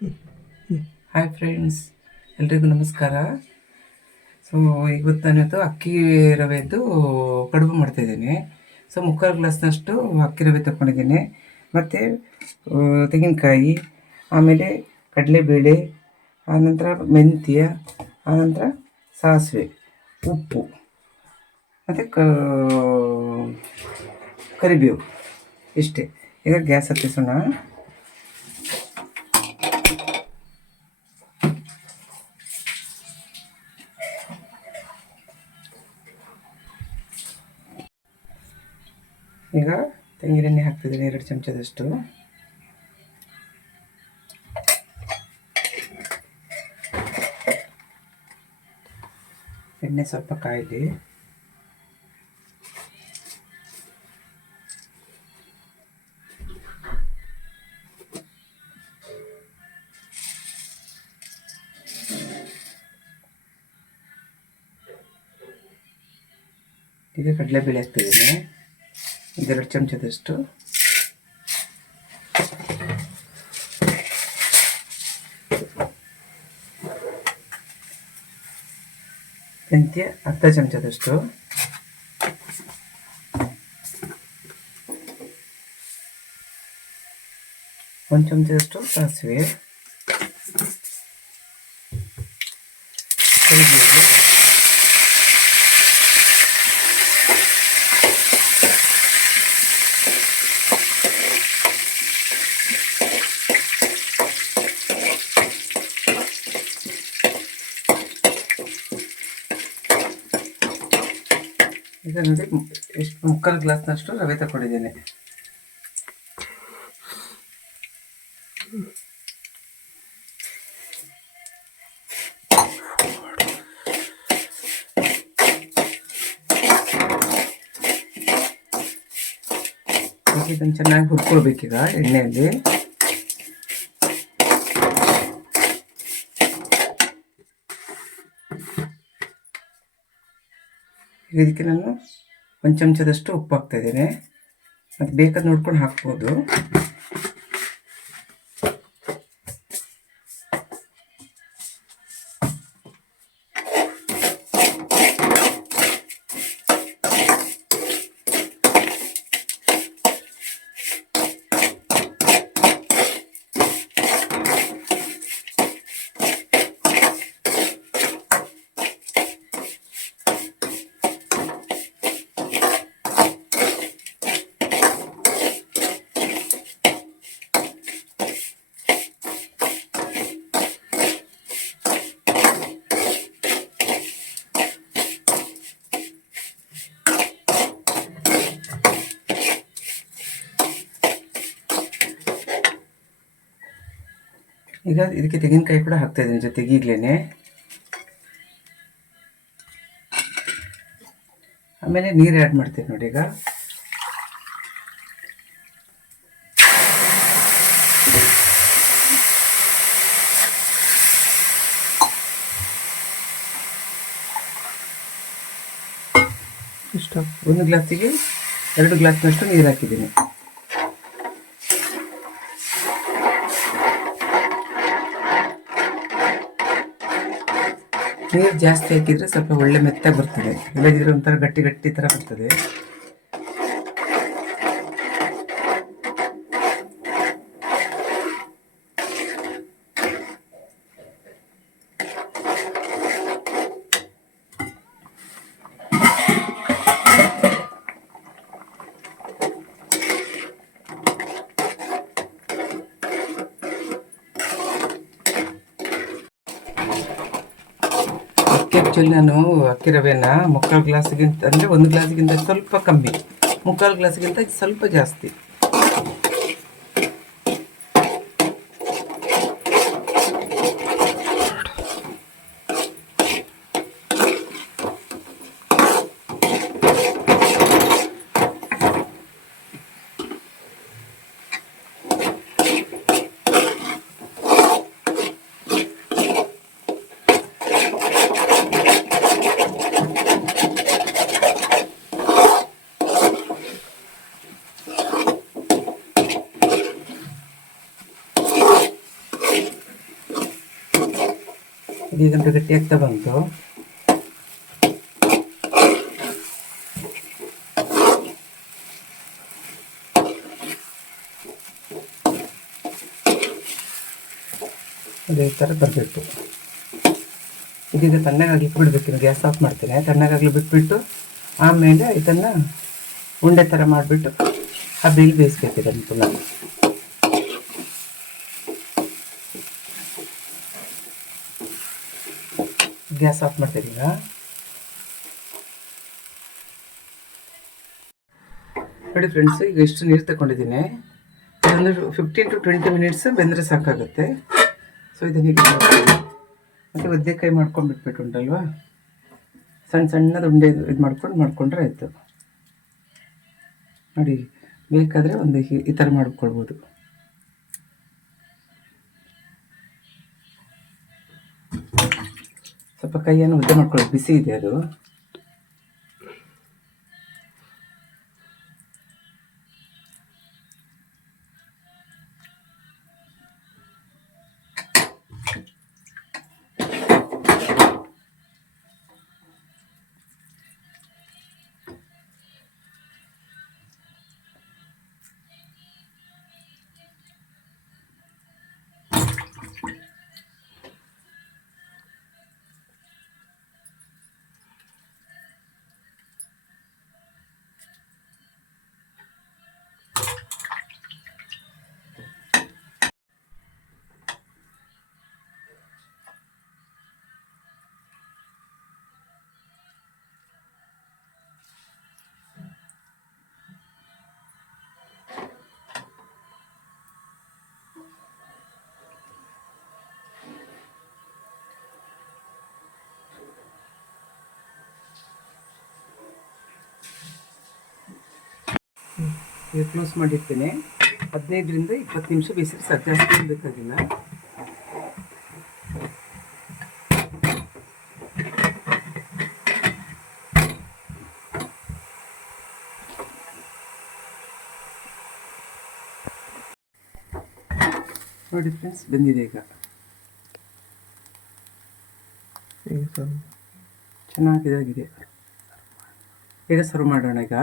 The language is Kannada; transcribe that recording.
ಹಾಯ್ ಫ್ರೆಂಡ್ಸ್, ಎಲ್ರಿಗೂ ನಮಸ್ಕಾರ. ಸೊ ಇವತ್ತು ನಾನಿವತ್ತು ಅಕ್ಕಿ ರವೆದು ಕಡುಬು ಮಾಡ್ತಾಯಿದ್ದೀನಿ. ಸೊ ಮುಕ್ಕಾಲು ಗ್ಲಾಸ್ನಷ್ಟು ಅಕ್ಕಿ ರವೆ ತಗೊಂಡಿದ್ದೀನಿ. ಮತ್ತು ತೆಂಗಿನಕಾಯಿ, ಆಮೇಲೆ ಕಡಲೆಬೇಳೆ, ಆನಂತರ ಮೆಂತ್ಯ, ಆನಂತರ ಸಾಸಿವೆ, ಉಪ್ಪು ಮತ್ತು ಕರಿಬೇವು ಇಷ್ಟೇ. ಈಗ ಗ್ಯಾಸ್ ಹತ್ತಿಸೋಣ. ಈಗ ತೆಂಗಿನೆಣ್ಣೆ ಹಾಕ್ತಿದ್ದೀನಿ 2 ಚಮಚದಷ್ಟು. ಎಣ್ಣೆ ಸ್ವಲ್ಪ ಕಾಯಲಿ. ಈಗ ಕಡಲೆಬೇಳೆ ಹಾಕ್ತಿದ್ದೀನಿ 2 ಚಮಚದಷ್ಟು. ಮೆಂತ್ಯ ಅರ್ಧ ಚಮಚದಷ್ಟು. ಒಂದು ಚಮಚದಷ್ಟು ಸಾಸಿವೆ, ಕರಿಬೇವು, ಈಗ ನೋಡಿ ಎಷ್ಟು ಮುಕ್ಕಾಲು ಗ್ಲಾಸ್ನಷ್ಟು ರವೆ ತಗೊಂಡಿದ್ದೇನೆ. ಇದನ್ನು ಚೆನ್ನಾಗಿ ಹುರ್ಕೊಳ್ಬೇಕೀಗ ಎಣ್ಣೆಯಲ್ಲಿ. ಇದಕ್ಕೆ ನಾನು 1 ಚಮಚದಷ್ಟು ಉಪ್ಪು ಹಾಕ್ತಾಯಿದ್ದೇನೆ. ಮತ್ತು ಬೇಕಾದ ನೋಡ್ಕೊಂಡು ಹಾಕ್ಬೋದು. ಈಗ ಇದಕ್ಕೆ ತೆಂಗಿನಕಾಯಿ ಕೂಡ ಹಾಕ್ತಾಯಿದ್ದೀನಿ ಜೊತೆಗೆ ಈಗಲೇ. ಆಮೇಲೆ ನೀರು ಆ್ಯಡ್ ಮಾಡ್ತೀನಿ ನೋಡಿ. ಈಗ ಇಷ್ಟು 1 ಗ್ಲಾಸಿಗೆ 2 ಗ್ಲಾಸ್ನಷ್ಟು ನೀರು ಹಾಕಿದ್ದೀನಿ. ನೀರು ಜಾಸ್ತಿ ಹಾಕಿದರೆ ಸ್ವಲ್ಪ ಒಳ್ಳೆ ಮೆತ್ತಾಗಿ ಬರ್ತದೆ, ಇಲ್ಲದಿದ್ರೆ ಒಂಥರ ಗಟ್ಟಿ ಗಟ್ಟಿ ಥರ ಬರ್ತದೆ. ಆ್ಯಕ್ಚುಲಿ ನಾನು ಅಕ್ಕಿ ರವೆನ ಮುಕ್ಕಾಲು ಗ್ಲಾಸಿಗಿಂತ ಅಂದರೆ 1 ಗ್ಲಾಸಿಗಿಂತ ಸ್ವಲ್ಪ ಕಮ್ಮಿ, ಮುಕ್ಕಾಲು ಗ್ಲಾಸಿಗಿಂತ ಸ್ವಲ್ಪ ಜಾಸ್ತಿ. ಇದೀಗ ಗಟ್ಟಿ ಆಗ್ತಾ ಬಂತು. ಅದೇ ಥರ ಬರಬೇಕು. ಇದೀಗ ತಣ್ಣಗಾಗ್ಲಿಕ್ಕೆ ಬಿಡಬೇಕು. ಗ್ಯಾಸ್ ಆಫ್ ಮಾಡ್ತೇನೆ. ತಣ್ಣಗಾಗ್ಲಿ ಬಿಟ್ಬಿಟ್ಟು ಆಮೇಲೆ ಇದನ್ನು ಉಂಡೆ ಥರ ಮಾಡಿಬಿಟ್ಟು ಹಬೆಯಲ್ಲಿ ಬೇಯಿಸ್ಬೇಕು. ಇದನ್ನು ಪುನಃ ಗ್ಯಾಸ್ ಆಫ್ ಮಾಡ್ತೀನಿ. ಈಗ ನೋಡಿ ಫ್ರೆಂಡ್ಸ್, ಈಗ ಎಷ್ಟು ನೀರು ತಗೊಂಡಿದ್ದೀನಿ. ಇದೊಂದು 15 to 20 ಮಿನಿಟ್ಸ್ ಬೆಂದರೆ ಸಾಕಾಗುತ್ತೆ. ಸೊ ಇದನ್ನ ಹೀಗೆ ಮತ್ತು ಒದ್ದೆಕಾಯಿ ಮಾಡ್ಕೊಂಡ್ಬಿಟ್ಬಿಟ್ಟು ಉಂಟಲ್ವಾ, ಸಣ್ಣ ಸಣ್ಣದು ಉಂಡೆ ಇದು ಮಾಡ್ಕೊಂಡ್ರೆ ಆಯಿತು. ನೋಡಿ, ಬೇಕಾದರೆ ಒಂದು ಈ ಥರ ಮಾಡ್ಕೊಳ್ಬೋದು. ಸ್ವಲ್ಪ ಕೈಯನ್ನು ಉದ್ದೆ ಮಾಡ್ಕೊಳ್ಳೋದು, ಬಿಸಿ ಇದೆ ಅದು. ಈಗ ಕ್ಲೋಸ್ ಮಾಡಿರ್ತೀನಿ. 15 to 20 ನಿಮಿಷ ಬೇಯಿಸಿದ್ರೆ ಸಾಕು, ಜಾಸ್ತಿ ಬೇಕಾಗಿಲ್ಲ. ನೋಡಿ ಫ್ರೆಂಡ್ಸ್, ಬೆಂದಿದೆ. ಈಗ ಚೆನ್ನಾಗಿದೆ. ಈಗ ಸರ್ವ್ ಮಾಡೋಣ. ಈಗ